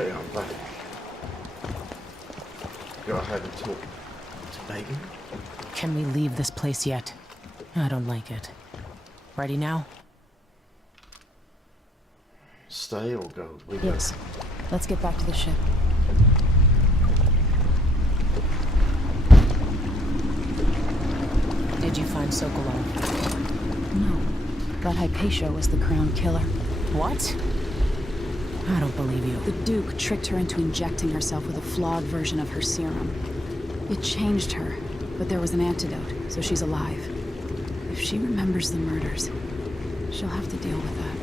Okay, I'm back. Go ahead and talk to Megan. Can we leave this place yet? I don't like it. Ready now? Stay or go? Yes. Let's get back to the ship. Did you find Sokolov? No. But Hypatia was the crown killer. What? I don't believe you. The Duke tricked her into injecting herself with a flawed version of her serum. It changed her, but there was an antidote, so she's alive. If she remembers the murders, she'll have to deal with that.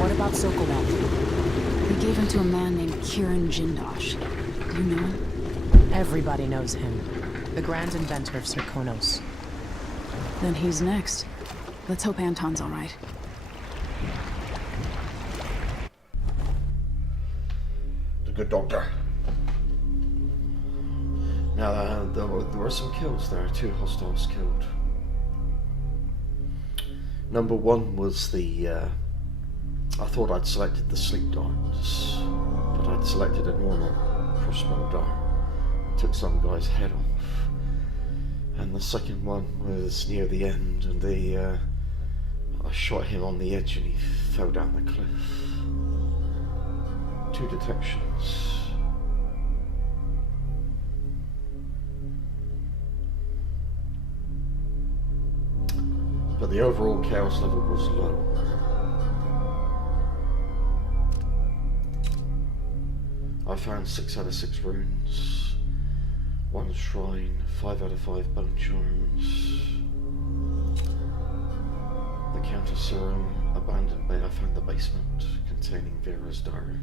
What about Sokolov? We gave him to a man named Kieran Jindosh. Do you know him? Everybody knows him. The grand inventor of Serkonos. Then he's next. Let's hope Anton's all right. The good doctor. Now, there were some kills there. 2 hostiles killed. Number 1 was the... I thought I'd selected the sleep darts, but I'd selected a normal crossbow dart. Took some guy's head off. And the second one was near the end, and I shot him on the edge and he fell down the cliff. 2 detections. But the overall chaos level was low. I found 6 out of 6 runes, 1 shrine, 5 out of 5 bone charms. The counter serum, abandoned bay. I found the basement containing Vera's diary.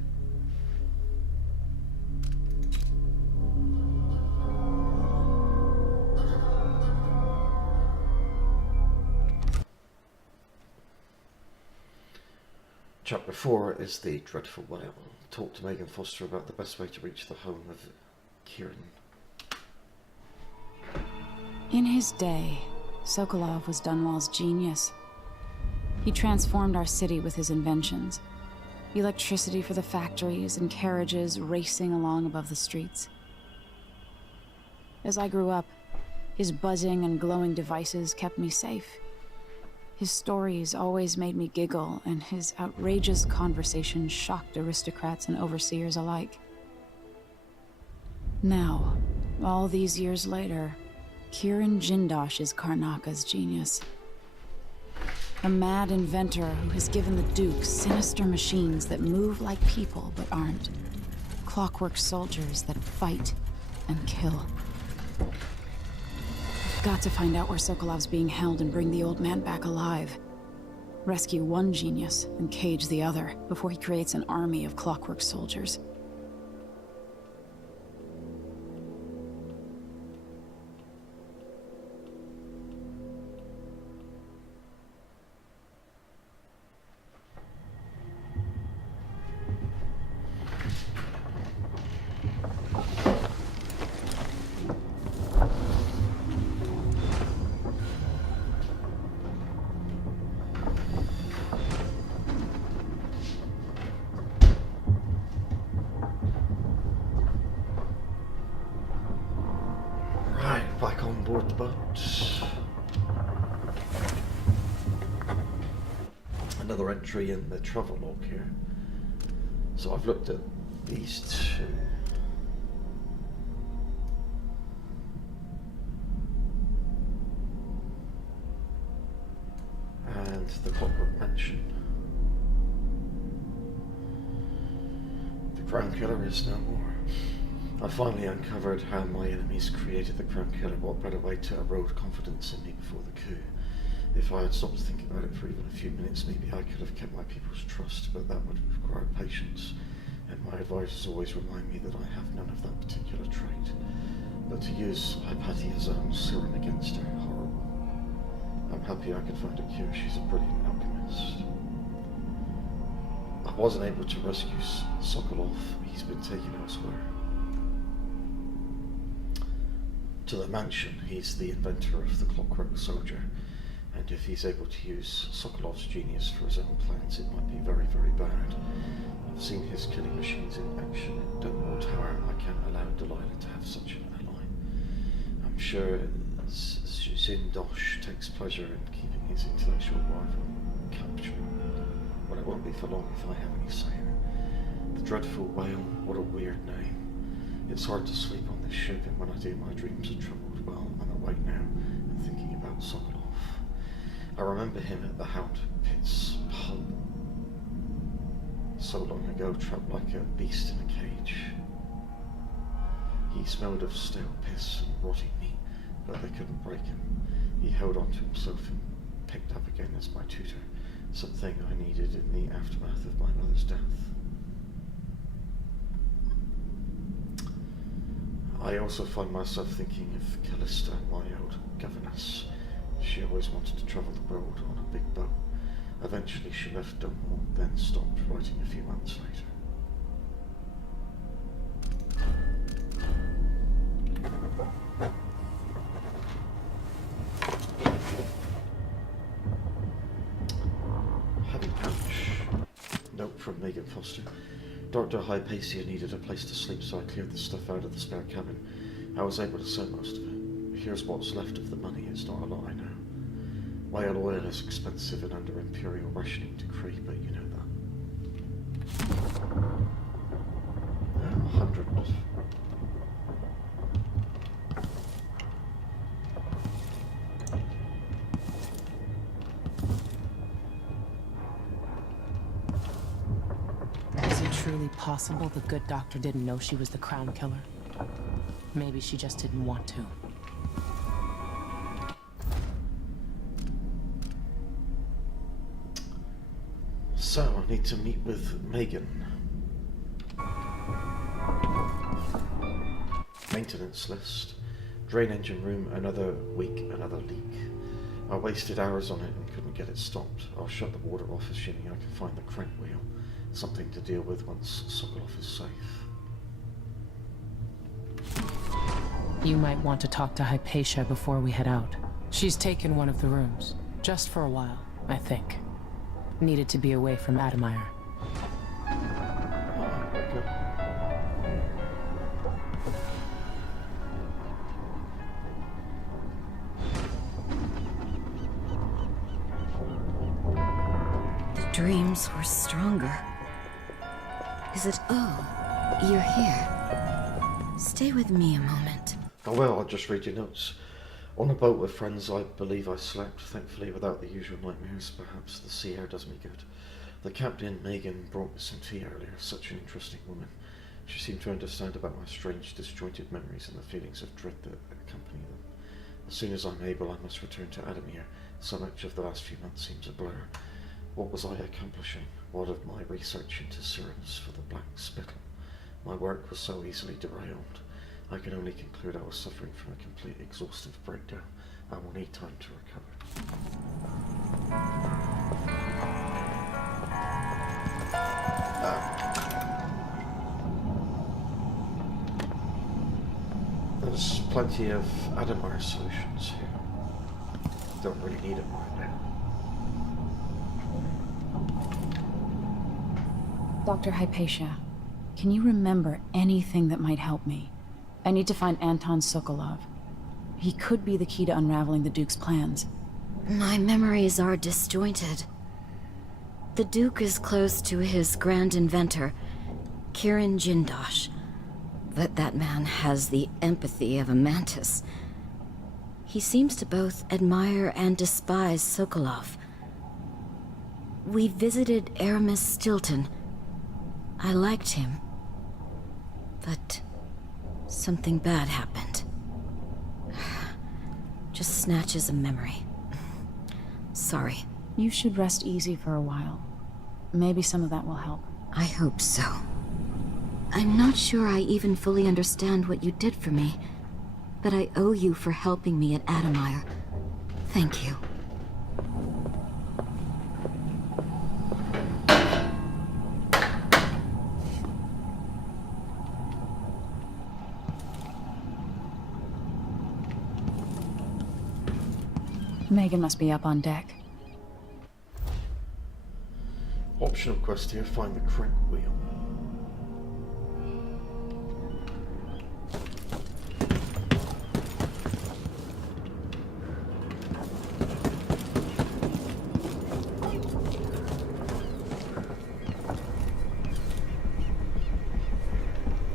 Chapter 4 is the dreadful whale. Talk to Megan Foster about the best way to reach the home of Kieran. In his day, Sokolov was Dunwall's genius. He transformed our city with his inventions. Electricity for the factories and carriages racing along above the streets. As I grew up, his buzzing and glowing devices kept me safe. His stories always made me giggle, and his outrageous conversations shocked aristocrats and overseers alike. Now, all these years later, Kieran Jindosh is Karnaka's genius. A mad inventor who has given the Duke sinister machines that move like people but aren't. Clockwork soldiers that fight and kill. I've got to find out where Sokolov's being held and bring the old man back alive. Rescue one genius and cage the other before he creates an army of clockwork soldiers. Back on board the boat. Another entry in the travel log here. So I've looked at these 2. And the Clockwork Mansion. The Crown Killer is no more. I finally uncovered how my enemies created the Crown Killer. What better way to erode confidence in me before the coup? If I had stopped thinking about it for even a few minutes, maybe I could have kept my people's trust, but that would require patience, and my advisors always remind me that I have none of that particular trait. But to use Hypatia's own serum against her, horrible. I'm happy I could find a cure. She's a brilliant alchemist. I wasn't able to rescue Sokolov. He's been taken elsewhere. To the mansion. He's the inventor of the Clockwork Soldier, and and if he's able to use Sokolov's genius for his own plans, it might be very, very bad. I've seen his killing machines in action in Dunmore Tower. I can't allow Delilah to have such an ally. I'm sure Zindosh takes pleasure in keeping his intellectual rival captured. Well, it won't be for long if I have any say in it. The dreadful whale, what a weird name. It's hard to sleep on this ship, and when I do, my dreams are troubled. Well, I'm awake now and thinking about Sokolov. I remember him at the Hound Pit's pub. So long ago, trapped like a beast in a cage. He smelled of stale piss and rotting meat, but they couldn't break him. He held on to himself and picked up again as my tutor, something I needed in the aftermath of my mother's death. I also find myself thinking of Callista, my old governess. She always wanted to travel the world on a big boat. Eventually she left Dunmore, then stopped writing a few months later. Having lunch. Note from Megan Foster. Dr. Hypatia needed a place to sleep, so I cleared the stuff out of the spare cabin. I was able to sell most of it. Here's what's left of the money. It's not a lot, I know. Whale oil is expensive and under imperial rationing decree, but you know that. 100. Is it truly possible the good doctor didn't know she was the crown killer? Maybe she just didn't want to. So, I need to meet with Megan. Maintenance list. Drain engine room, another week, another leak. I wasted hours on it and couldn't get it stopped. I'll shut the water off, assuming I can find the crank wheel. Something to deal with once Sokolov is safe. You might want to talk to Hypatia before we head out. She's taken one of the rooms. Just for a while, I think. Needed to be away from Admire. The dreams were stronger. Is it... Oh, you're here. Stay with me a moment. Oh well, I'll just read your notes. On a boat with friends, I believe I slept, thankfully without the usual nightmares. Perhaps the sea air does me good. The captain, Megan, brought me some tea earlier. Such an interesting woman. She seemed to understand about my strange, disjointed memories and the feelings of dread that accompany them. As soon as I'm able, I must return to Adamir. So much of the last few months seems a blur. What was I accomplishing? What of my research into serums for the Black Spittle? My work was so easily derailed. I can only conclude I was suffering from a complete exhaustive breakdown. I will need time to recover. There's plenty of Adamar solutions here. Don't really need them right now. Dr. Hypatia, can you remember anything that might help me? I need to find Anton Sokolov. He could be the key to unraveling the Duke's plans. My memories are disjointed. The Duke is close to his grand inventor, Kirin Jindosh. But that man has the empathy of a mantis. He seems to both admire and despise Sokolov. We visited Aramis Stilton. I liked him. But something bad happened. Just snatches of memory. Sorry. You should rest easy for a while. Maybe some of that will help. I hope so. I'm not sure I even fully understand what you did for me, but I owe you for helping me at Adamire. Thank you. Megan must be up on deck. Optional quest here, find the crank wheel.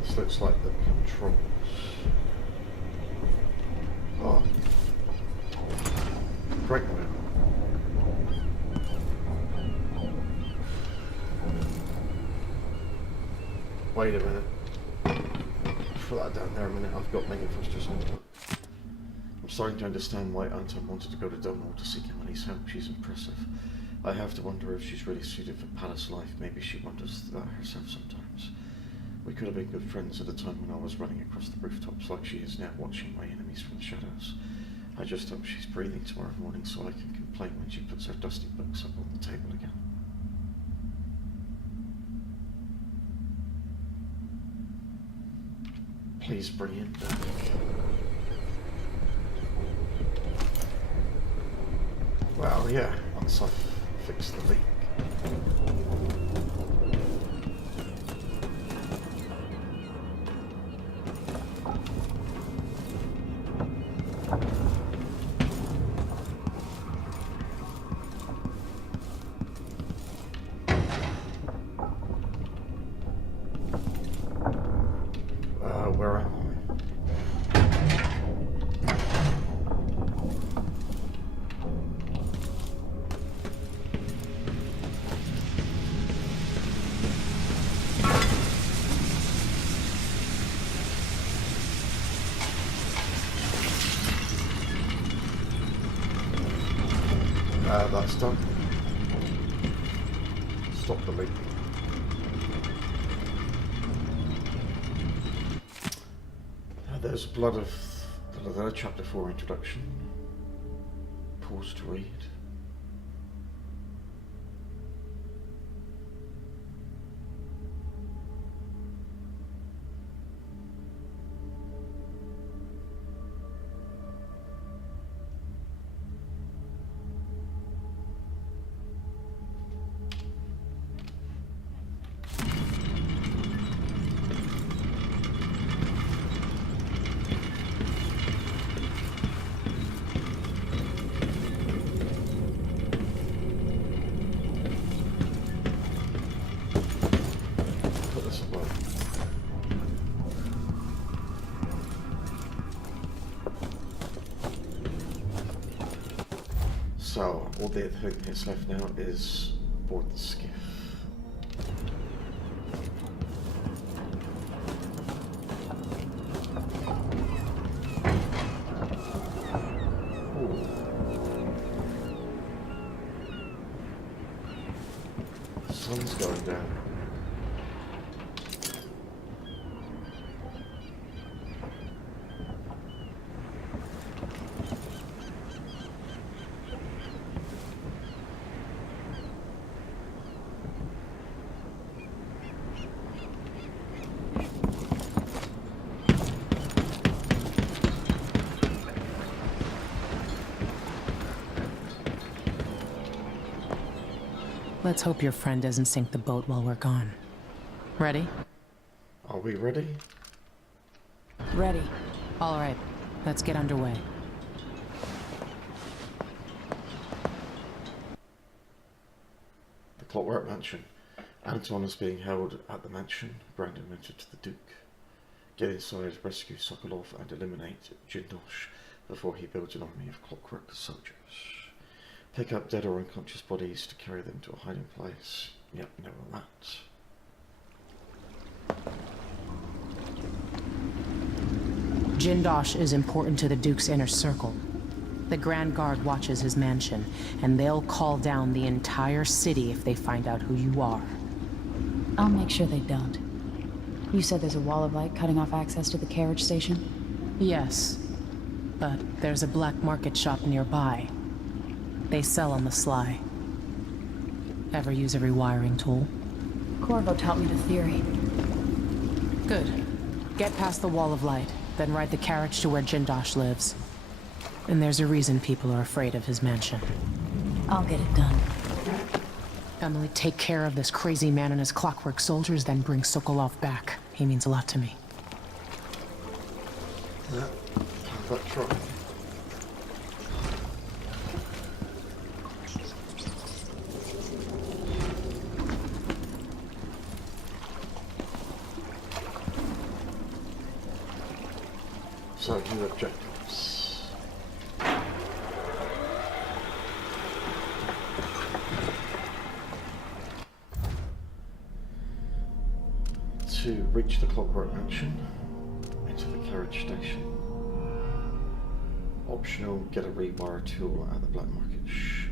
This looks like the controls. Oh. Crank wheel. Wait a minute. Put that down there a minute. I've got Megan Foster's on. I'm starting to understand why Anton wanted to go to Dunwall to seek Emily's help. She's impressive. I have to wonder if she's really suited for palace life. Maybe she wonders that herself sometimes. We could have been good friends at a time when I was running across the rooftops like she is now, watching my enemies from the shadows. I just hope she's breathing tomorrow morning so I can complain when she puts her dusty books up on the table again. Please bring him back. Well, yeah, once I've fixed the leak. Where am I? That's done. Stop the leak. There's blood of there, chapter 4 introduction. Pause to read. So, all the thing that's left now is board the skiff. Ooh. The sun's going down. Let's hope your friend doesn't sink the boat while we're gone. Ready? Are we ready? Ready. All right, let's get underway. The Clockwork Mansion. Anton is being held at the mansion. Brandon mentioned to the Duke. Get inside, rescue Sokolov, and eliminate Jindosh before he builds an army of clockwork soldiers. Pick up dead or unconscious bodies to carry them to a hiding place. Yep, know all that. Jindosh is important to the Duke's inner circle. The Grand Guard watches his mansion, and they'll call down the entire city if they find out who you are. I'll make sure they don't. You said there's a wall of light cutting off access to the carriage station? Yes, but there's a black market shop nearby. They sell on the sly. Ever use a rewiring tool? Corvo taught me the theory. Good. Get past the wall of light, then ride the carriage to where Jindosh lives. And there's a reason people are afraid of his mansion. I'll get it done. Emily, take care of this crazy man and his clockwork soldiers, then bring Sokolov back. He means a lot to me. Yeah, that's right. So, new objectives. To reach the Clockwork Mansion, into the carriage station. Optional, get a rewire tool at the black market shop.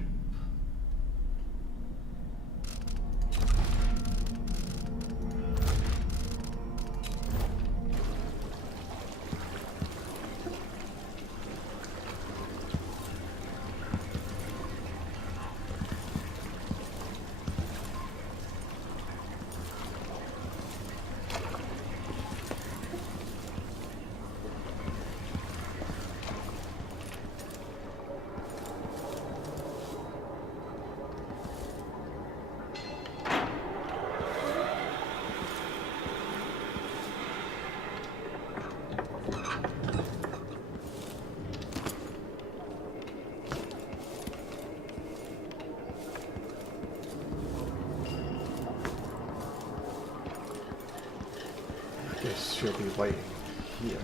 I guess she'll be waiting here.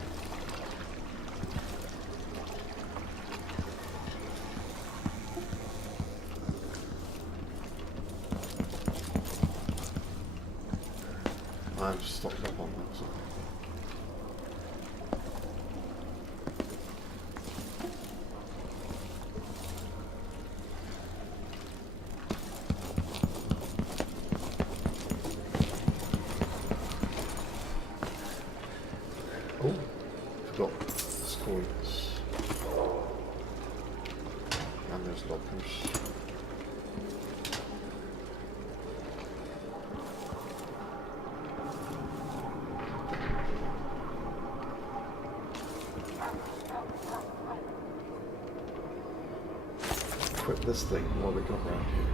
I'm stocked up on that, so. Oh, forgot there's coins. And there's lockers. Equip this thing while we got around here.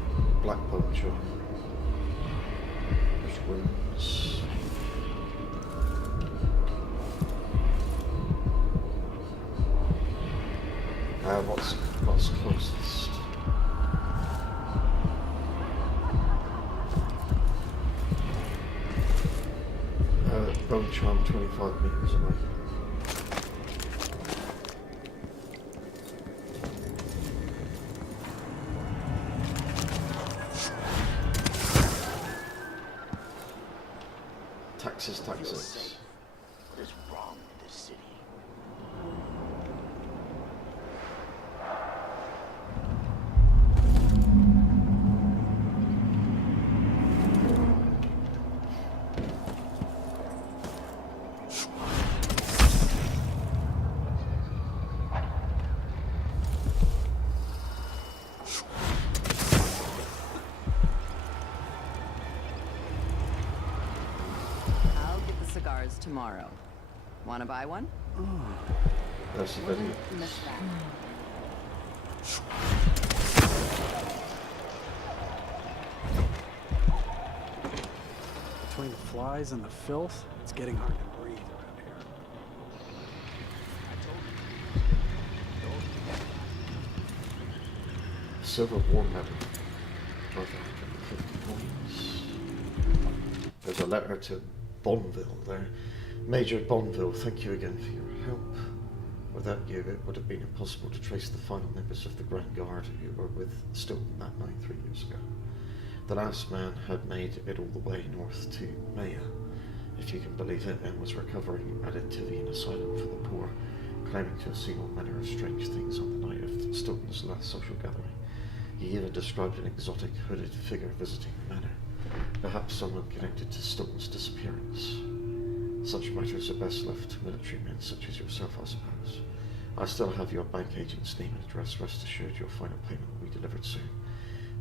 Black puncture. There's runes. What's closest? Bone charm 25 meters away. Taxes. What is wrong with this city? I'll get the cigars tomorrow. Wanna buy one? That's the video. Miss that. Between the flies and the filth, it's getting hard to breathe around here. Silver war medal. Worth 150 points. There's a letter to Bonneville there. Major Bonneville, thank you again for your help. Without you, it would have been impossible to trace the final members of the Grand Guard who were with Stilton that night 3 years ago. The last man had made it all the way north to Maya, if you can believe it, and was recovering at a Tivian asylum for the poor, claiming to have seen all manner of strange things on the night of Stilton's last social gathering. He even described an exotic hooded figure visiting the manor, perhaps someone connected to Stilton's disappearance. Such matters are best left to military men such as yourself, I suppose. I still have your bank agent's name and address. Rest assured your final payment will be delivered soon.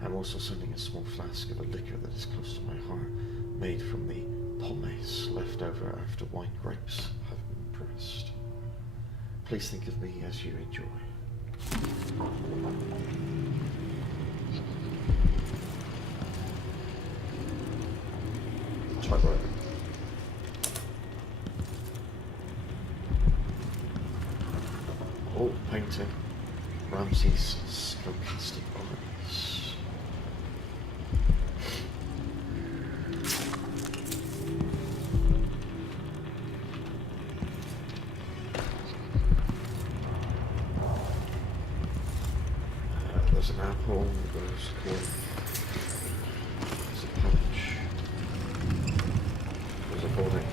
I'm also sending a small flask of a liquor that is close to my heart, made from the pomace left over after wine grapes have been pressed. Please think of me as you enjoy. Typewriter. Oh, painting. Ramsey's stochastic eyes. There's an apple, there's a kid. There's a punch. There's a body.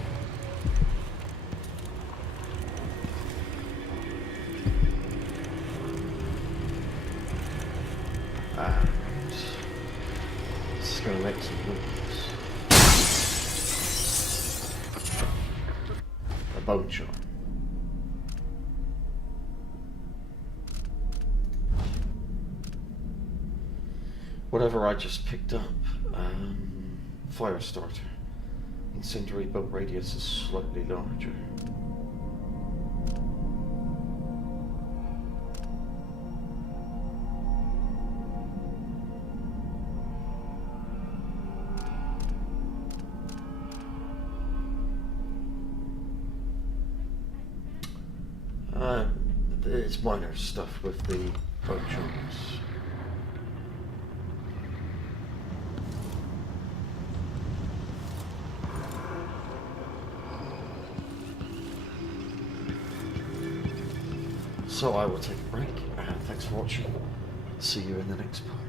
And this is going to make some noise. A bone shot. Whatever I just picked up, fire starter. Incendiary bolt radius is slightly larger. It's minor stuff with the bone shots. So I will take a break, and thanks for watching. See you in the next part.